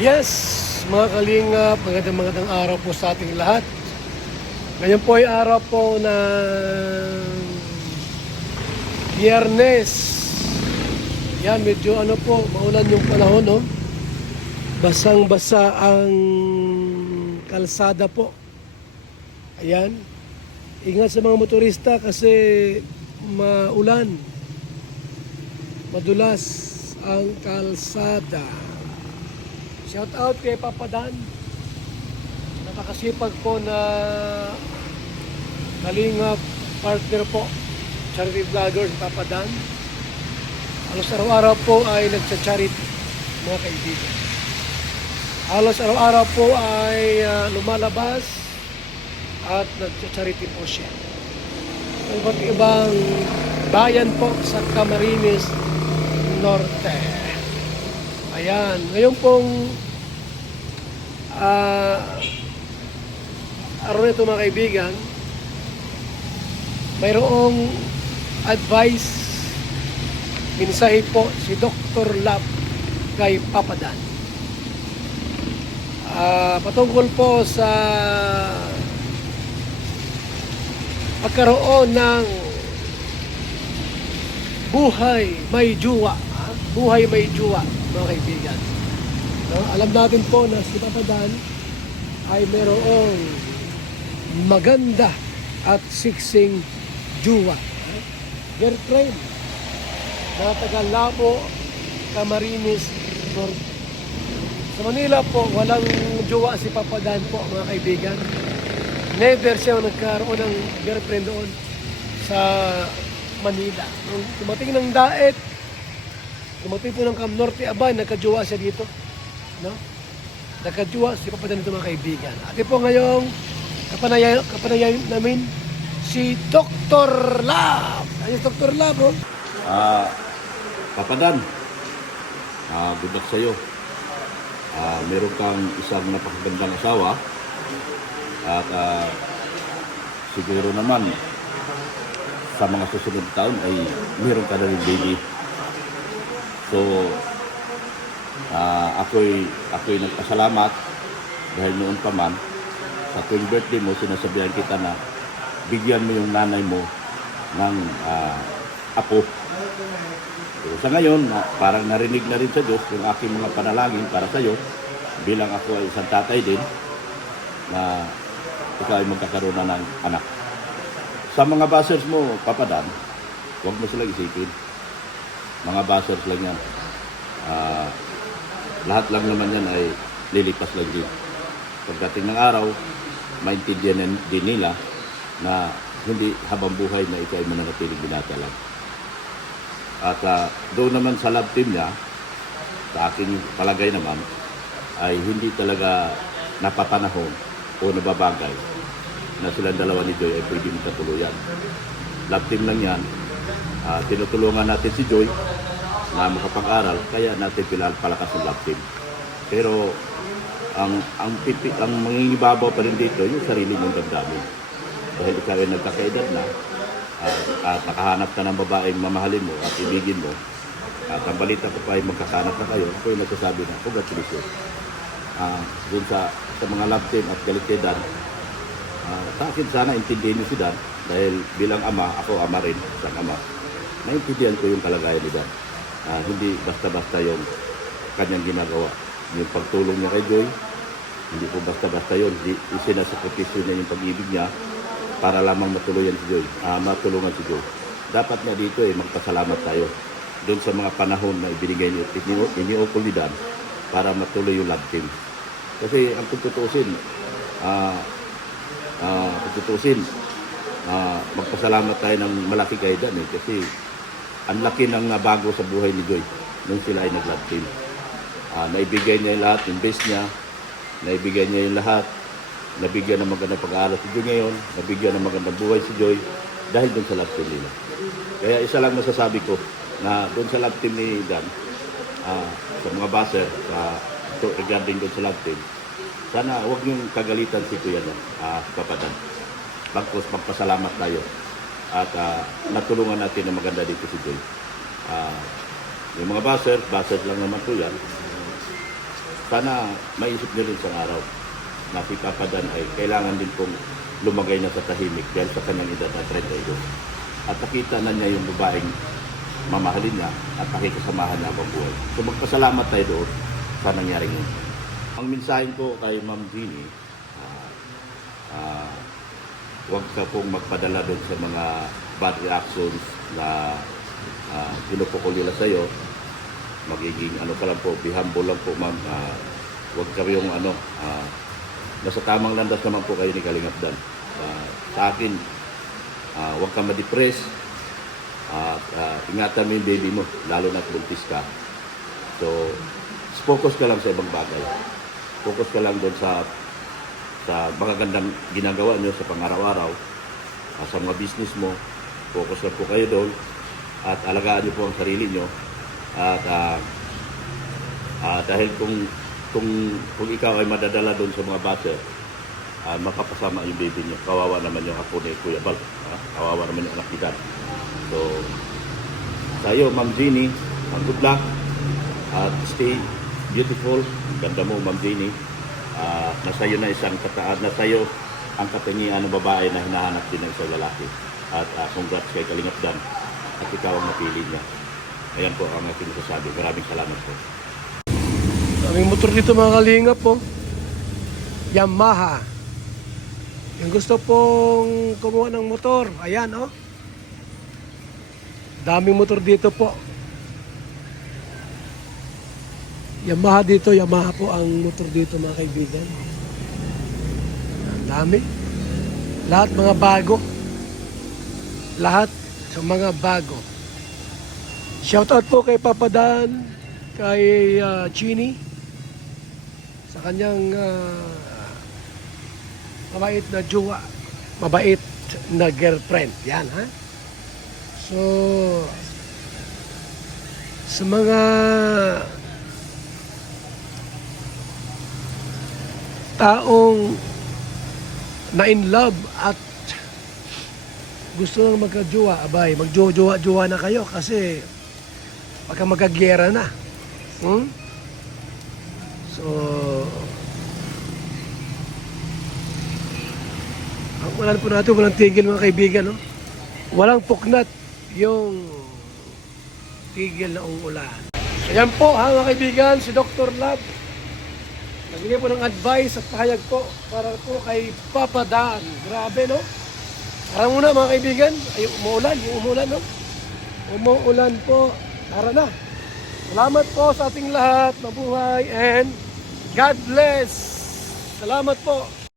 Yes, mga kalingap, magandang araw po sa ating lahat. Ngayon po ay araw po na Biyernes. Yan, medyo maulan yung panahon, no? Basang-basa ang kalsada po. Ayan. Ingat sa mga motorista kasi maulan. Madulas ang kalsada. Shout out kay Papa Dan. Napakasipag po na kalingap partner po. Charity vlogger si Papa Dan. Halos araw-araw po ay nagsa-charity, mga kaibigan. Halos araw-araw po ay lumalabas at nagsa-charity po siya. Iba't ibang bayan po sa Camarines Norte. Ayan, ngayon pong araw nito mga kaibigan, mayroong advice, mensahe po si Dr. Love kay Papa Dan. Patungkol po sa pagkaroon ng buhay may juwa. Buhay may juwa, mga kaibigan. No? Alam natin po na si Papa Dan ay mayroong maganda at siksing juwa. Girlfriend na taga Labo, Camarines Norte. Sa Manila po, walang juwa si Papa Dan po, mga kaibigan. Never siya nagkaroon ng girlfriend doon sa Manila. Nung dumating ng Daet, dumating po ng Cam Norte, nagkajuwa siya dito. No? Nagkajuwa si Papa Dan ito, mga kaibigan. At po ngayong kapanayan namin si Dr. Love. Ayun, Dr. Love, oh. Papa Dan, good luck sa'yo. Meron kang isang napakagandang asawa at siguro naman sa mga susunod taon ay meron ka na rin baby. So, ako'y nagpasalamat dahil noon pa man sa tuwing birthday mo, sinasabihan kita na bigyan mo yung nanay mo ng apo. So, sa ngayon, parang narinig na rin sa Diyos yung aking mga panalangin para sa iyo bilang ako ay isang tatay din na ikaw ay magkakaroon na ng anak. Sa mga bashers mo, Papa Dan, huwag mo silang isipin. Mga bashers lang yan. Lahat lang naman yan ay lilipas lang din. Pagdating ng araw, maintindihan din nila na hindi habang buhay na ikaw ay mananatiling binata lang. At doon naman sa love team niya, sa aking palagay naman, ay hindi talaga napapanahon o nababagay na silang dalawa ni Joy ay pwede magkatuluyan. Love team lang yan. Tinutulungan natin si Joy na makapag-aral, kaya natin pinapalakas ng love team. Pero ang mangingibabaw pa rin dito, yung sarili mong damdamin. Dahil ikaw ay nagkakaedad na, at nakahanap ka ng babaeng mamahalin mo at ibigin mo, at ang balita ko pa ay magkakahanap na kayo, ako yung nagsasabi na, congratulations. Dun sa mga love team at galit sa akin sana intindihin niyo si Dan, dahil bilang ama, ako ama rin, isang ama, naintindihan ko yung kalagayan ni Dan. Hindi basta-basta yung kanyang ginagawa. Yung pagtulong niya kay Joy, hindi po basta-basta yun. Isinasakripisyo niya yung pag-ibig niya para lamang matulungan si Joy. Dapat na dito magpasalamat tayo doon sa mga panahon na ibinigay niyo, iniukol ni Dan para matuloy yung love team. Kasi ang tutuusin, magpasalamat tayo ng malaki kay Dan kasi ang laki ng bago sa buhay ni Joy nung sila ay nag-love team. Naibigay niya yung lahat, yung best niya, naibigay niya yung lahat, nabigyan ng magandang pag-aaral si Joy ngayon, nabigyan ng magandang buhay si Joy dahil doon sa love team nila. Kaya isa lang masasabi ko na doon sa love team ni Dan, sa mga baser, regarding doon sa love team, sana huwag niyong kagalitan si Kuya Dan, Papa Dan. Bagkos magpasalamat tayo at natulungan natin na maganda dito si Joy. Yung mga bashers lang naman po yan. sana maisip nyo rin sa araw na si Papa Dan ay kailangan din pong lumagay na sa tahimik dahil sa kanyang edad na 32. At nakita na niya yung babaeng mamahalin niya at pakikasamahan niya habang buhay. So magpasalamat tayo doon sa nangyaring yun. Ang mensahe ko kay Ma'am Jeannie, huwag ka pong magpadala doon sa mga bad reactions na pinupukol nila sa'yo. Magiging ano ka lang po, be humble lang po ma'am. Huwag ka yung nasa tamang landas naman po kayo ni Kalingap Dan. Sa akin, huwag ka ma-depress. Ingatan mo yung baby mo, lalo na buntis ka. So, focus ka lang sa ibang bagay. Focus ka lang doon sa magagandang ginagawa nyo sa pang-araw-araw, sa mga business mo. Focus lang po kayo doon at alagaan nyo po ang sarili nyo. At dahil kung ikaw ay madadala doon sa mga bata, makapasama yung baby nyo. Kawawa naman yung apo ni Kuya Bal. Kawawa naman yung anak ni Dan. So, sa iyo, Ma'am Jeannie, good luck at stay beautiful. Ganda mo, Ma'am Jeannie. Nasa iyo na nasa iyo ang katangian ng babae na hinahanap din ng isang lalaki. At congrats kay Kalingap Dan at ikaw ang napili niya. Ayan po ang aking masasabi. Maraming salamat po. Aming motor dito mga kalingap po. Yamaha. Yung gusto pong kumuha ng motor, ayan oh. Daming motor dito po. Yamaha dito, Yamaha po ang motor dito mga kaibigan. Ang dami. Lahat mga bago. Lahat sa mga bago. Shoutout po kay Papa Dan, kay Chini, sa kanyang mabait na jowa, mabait na girlfriend. Yan ha. So, sa mga taong na in love at gusto nang magka-jowa, abay, magjowa-jowa na kayo kasi pagka magkagyera na. So, ang ulan po natin, walang tigil mga kaibigan, no? Walang puknat yung tigil na ulan. Ayan po ha mga kaibigan, si Dr. Love. Nagbigay po ng advice at pahayag po para po kay Papa Dan. Grabe, no? Tara muna mga kaibigan. Ay, umuulan, no? Umuulan po. Tara na. Salamat po sa ating lahat. Mabuhay and God bless. Salamat po.